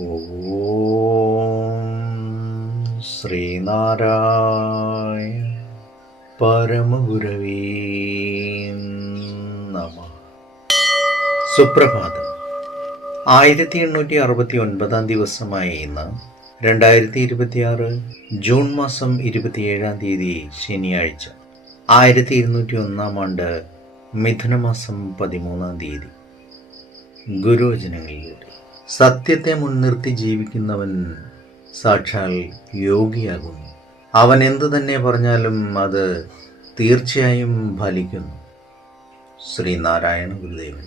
ഓം ശ്രീനാരായണ പരമഗുരവേ നമഃ. സുപ്രഭാതം. 1869 ദിവസമായ ഇന്ന് 2026 ജൂൺ മാസം 27 ശനിയാഴ്ച, 1201 ആണ്ട് മിഥുനമാസം 13 ഗുരുവചനങ്ങളിലൂടെ. സത്യത്തെ മുൻനിർത്തി ജീവിക്കുന്നവൻ സാക്ഷാൽ യോഗിയാകുന്നു. അവൻ എന്തു തന്നെ പറഞ്ഞാലും അത് തീർച്ചയായും ഫലിക്കുന്നു. ശ്രീനാരായണ ഗുരുദേവൻ.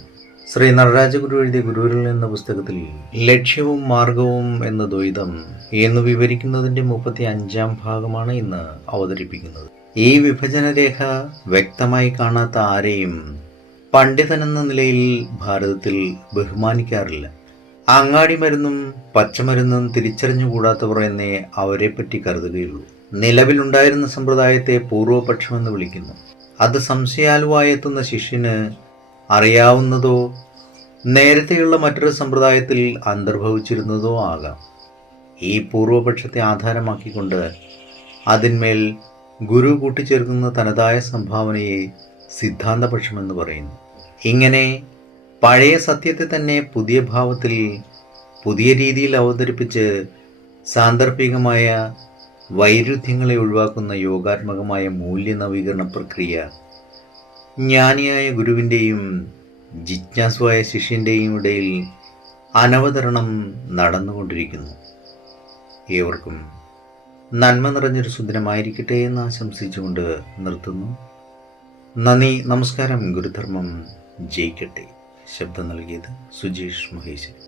ശ്രീ നടരാജ ഗുരു എഴുതിയ ഗുരുവിൽ എന്ന പുസ്തകത്തിൽ ലക്ഷ്യവും മാർഗവും എന്ന ദ്വൈതം എന്ന് വിവരിക്കുന്നതിൻ്റെ 35 ഭാഗമാണ് ഇന്ന് അവതരിപ്പിക്കുന്നത്. ഈ വിഭജനരേഖ വ്യക്തമായി കാണാത്ത ആരെയും പണ്ഡിതനെന്ന നിലയിൽ ഭാരതത്തിൽ ബഹുമാനിക്കാറില്ല. അങ്ങാടി മരുന്നും പച്ചമരുന്നും തിരിച്ചറിഞ്ഞുകൂടാത്തവർ എന്നേ അവരെപ്പറ്റി കരുതുകയുള്ളൂ. നിലവിലുണ്ടായിരുന്ന സമ്പ്രദായത്തെ പൂർവപക്ഷമെന്ന് വിളിക്കുന്നു. അത് സംശയാലുവായെത്തുന്ന ശിഷ്യന് അറിയാവുന്നതോ നേരത്തെയുള്ള മറ്റൊരു സമ്പ്രദായത്തിൽ അന്തർഭവിച്ചിരുന്നതോ ആകാം. ഈ പൂർവപക്ഷത്തെ ആധാരമാക്കിക്കൊണ്ട് അതിന്മേൽ ഗുരു കൂട്ടിച്ചേർക്കുന്ന തനതായ സംഭാവനയെ സിദ്ധാന്തപക്ഷമെന്ന് പറയുന്നു. ഇങ്ങനെ പഴയ സത്യത്തെ തന്നെ പുതിയ ഭാവത്തിൽ പുതിയ രീതിയിൽ അവതരിപ്പിച്ച് സാന്ദർഭികമായ വൈരുദ്ധ്യങ്ങളെ ഒഴിവാക്കുന്ന യോഗാത്മകമായ മൂല്യനവീകരണ പ്രക്രിയ ജ്ഞാനിയായ ഗുരുവിൻ്റെയും ജിജ്ഞാസുവായ ശിഷ്യൻ്റെയും ഇടയിൽ അനവതരണം നടന്നുകൊണ്ടിരിക്കുന്നു. ഏവർക്കും നന്മ നിറഞ്ഞൊരു സുദിനമായിരിക്കട്ടെ എന്ന് ആശംസിച്ചുകൊണ്ട് നിർത്തുന്നു. നന്ദി, നമസ്കാരം. ഗുരുധർമ്മം ജയിക്കട്ടെ. ശബ്ദം നൽകിയത് സുജീഷ് മഹേശ്വരി.